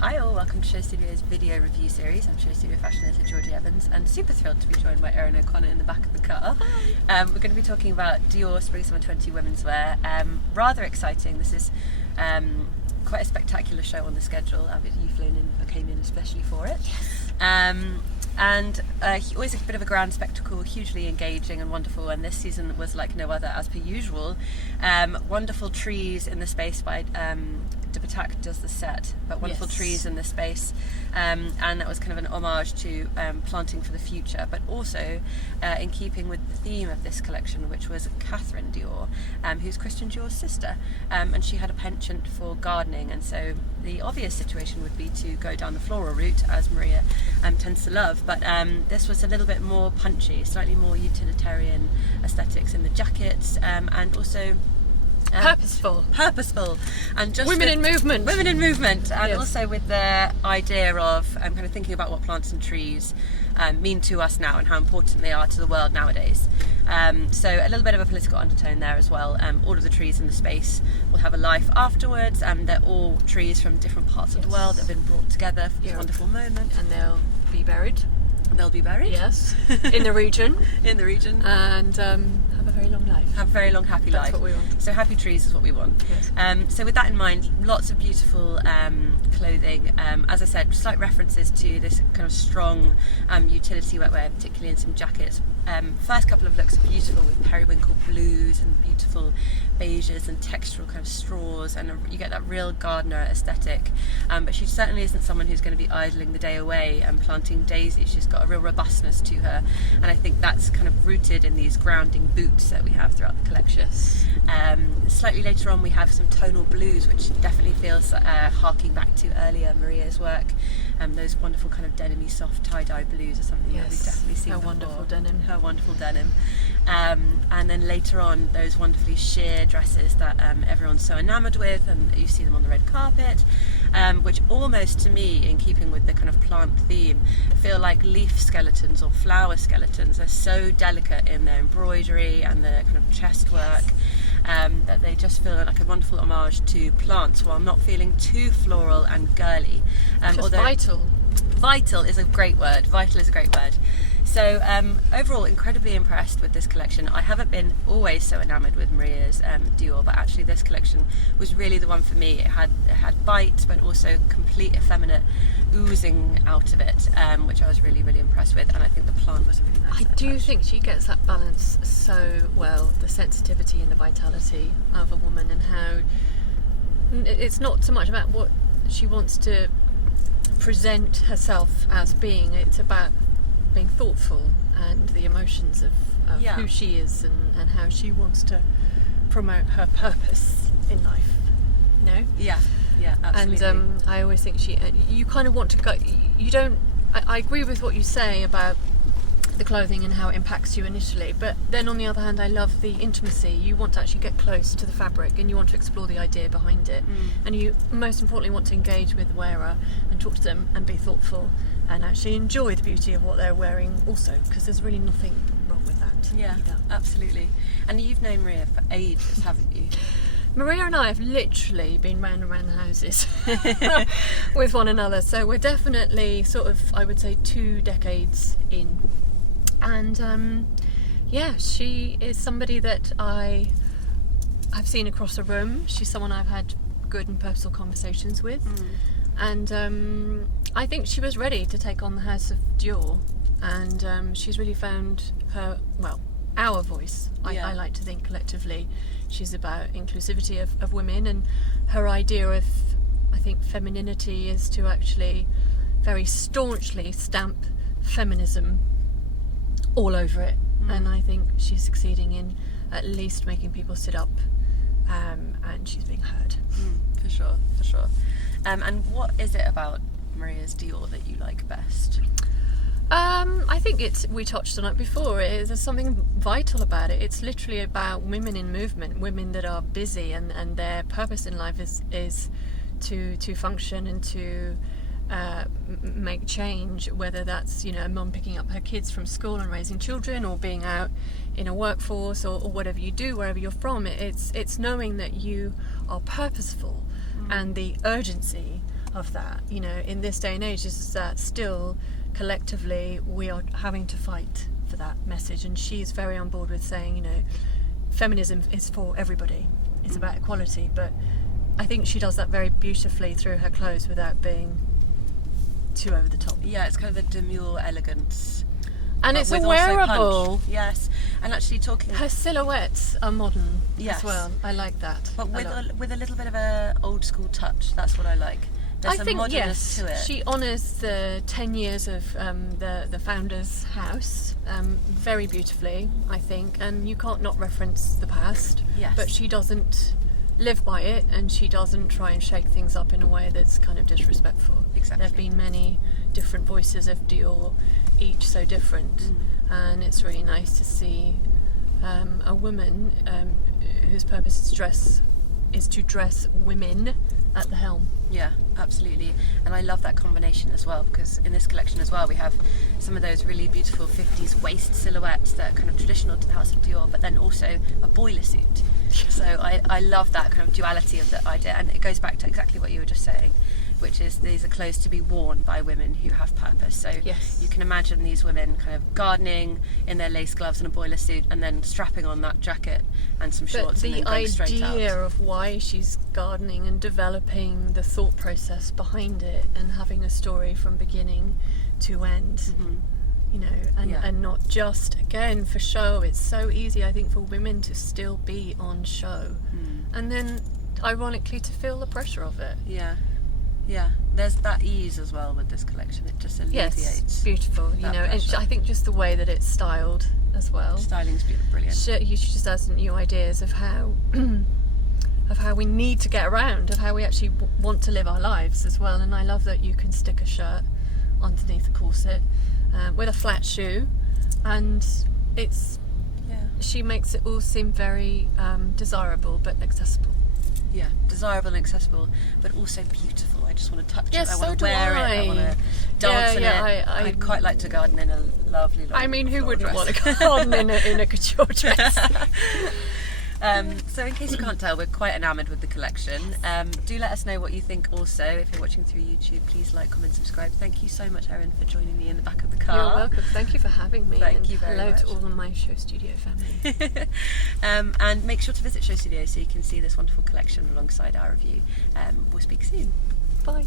Hi all, welcome to Show Studio's video review series. I'm Show Studio fashion editor Georgina Evans and super thrilled to be joined by Erin O'Connor in the back of the car. We're going to be talking about Dior Spring Summer 20 Womenswear. Rather exciting. This is quite a spectacular show on the schedule. You came in especially for it. Yes. Always a bit of a grand spectacle, hugely engaging and wonderful, and this season was like no other as per usual. Wonderful trees in the space by Patak does the set, but wonderful trees in the space, and that was kind of an homage to planting for the future, but also in keeping with the theme of this collection, which was Catherine Dior, who's Christian Dior's sister, and she had a penchant for gardening, and so the obvious situation would be to go down the floral route, as Maria tends to love, but this was a little bit more punchy, slightly more utilitarian aesthetics in the jackets, and also purposeful, and just women in movement, and also with the idea of kind of thinking about what plants and trees mean to us now and how important they are to the world nowadays. So a little bit of a political undertone there as well. All of the trees in the space will have a life afterwards, and they're all trees from different parts of the world that have been brought together for this wonderful moment, and they'll be buried. Yes, in the region. And have a very long life. Have a very long, happy life. That's what we want. So happy trees is what we want. Yes. So with that in mind, lots of beautiful clothing. As I said, slight references to this kind of strong utility workwear, particularly in some jackets. First couple of looks are beautiful with periwinkle blues and beautiful beiges and textural kind of straws, and you get that real gardener aesthetic. But she certainly isn't someone who's going to be idling the day away and planting daisies. She's got a real robustness to her, and I think that's kind of rooted in these grounding boots that we have throughout the collection. Slightly later on we have some tonal blues, which definitely feels harking back to earlier Maria's work. Those wonderful kind of denim-y soft tie-dye blues are something that we've definitely seen before. Her wonderful denim. And then later on, those wonderfully sheer dresses that everyone's so enamoured with, and you see them on the red carpet, which almost, to me, in keeping with the kind of plant theme, feel like leaf skeletons or flower skeletons. They're so delicate in their embroidery and their kind of chest work. That they just feel like a wonderful homage to plants while not feeling too floral and girly. Vital is a great word. So overall, incredibly impressed with this collection. I haven't been always so enamoured with Maria's Dior, but actually this collection was really the one for me. It had bite, but also complete effeminate oozing out of it, which I was really, really impressed with, and I think the plant was a really nice I do think she gets that balance so well, the sensitivity and the vitality of a woman, and how it's not so much about what she wants to present herself as being, it's about being thoughtful and the emotions of who she is and how she wants to promote her purpose in life, you know? Yeah, absolutely. And I always think you kind of want to go, I agree with what you say about the clothing and how it impacts you initially, but then on the other hand, I love the intimacy. You want to actually get close to the fabric and you want to explore the idea behind it, and you most importantly want to engage with the wearer and talk to them and be thoughtful and actually enjoy the beauty of what they're wearing also, because there's really nothing wrong with that either. Absolutely. And you've known Maria for ages, haven't you? Maria and I have literally been round and round the houses with one another, so we're definitely sort of, I would say, 2 decades in. And she is somebody that I've seen across the room. She's someone I've had good and purposeful conversations with, and I think she was ready to take on the House of Dior, and she's really found our voice. I like to think collectively she's about inclusivity of women, and her idea of, I think, femininity is to actually very staunchly stamp feminism all over it, and I think she's succeeding in at least making people sit up, and she's being heard. For sure. And what is it about Maria's Dior that you like best? I think we touched on it before. There's something vital about it. It's literally about women in movement, women that are busy, and their purpose in life is to function and to make change, whether that's, a mum picking up her kids from school and raising children, or being out in a workforce, or whatever you do, wherever you're from. It's knowing that you are purposeful, and the urgency of that, you know, in this day and age, is that still collectively we are having to fight for that message. And she's very on board with saying, you know, feminism is for everybody, it's about equality, but I think she does that very beautifully through her clothes without being too over the top. Yeah, it's kind of a demure elegance. And but it's with a also wearable. punch. Yes, and actually talking. Her silhouettes are modern Yes. as well. I like that. But with a little bit of a old school touch. That's what I like. There's I a think modernness to it. she honours the 10 years of the founder's house very beautifully, I think, and you can't not reference the past. Yes. But she doesn't live by it, and she doesn't try and shake things up in a way that's kind of disrespectful. Exactly. There have been many different voices of Dior, each so different, and it's really nice to see a woman whose purpose is to dress women at the helm. Yeah, absolutely. And I love that combination as well, because in this collection as well we have some of those really beautiful 50s waist silhouettes that are kind of traditional to the House of Dior, but then also a boiler suit. So I love that kind of duality of the idea, and it goes back to exactly what you were just saying, which is these are clothes to be worn by women who have purpose. So Yes. you can imagine these women kind of gardening in their lace gloves and a boiler suit, and then strapping on that jacket and some But shorts, and the then going straight out. idea of why she's gardening and developing the thought process behind it and having a story from beginning to end, you know, and not just, again, for show. It's so easy, I think, for women to still be on show. And then, ironically, to feel the pressure of it. Yeah. Yeah, there's that ease as well with this collection. It just alleviates. Yes, beautiful, you that know, and pressure. I think just the way that it's styled as well. Styling's brilliant. She just has new ideas of how we need to get around, of how we actually want to live our lives as well. And I love that you can stick a shirt underneath a corset with a flat shoe, and it's she makes it all seem very desirable but accessible. Yeah, desirable and accessible, but also beautiful. I just want to touch Yes, it. I so want to do wear it. I. I want to dance in it. I'd quite like to garden in a lovely. I mean, who floral wouldn't dress. want to garden in a couture dress? So in case you can't tell, we're quite enamoured with the collection. Do let us know what you think also. If you're watching through YouTube, please like, comment, subscribe. Thank you so much, Erin, for joining me in the back of the car. You're welcome. Thank you for having me. Thank and you very hello much. to all of my Show Studio family. And make sure to visit Show Studio so you can see this wonderful collection alongside our review. We'll speak soon. Bye.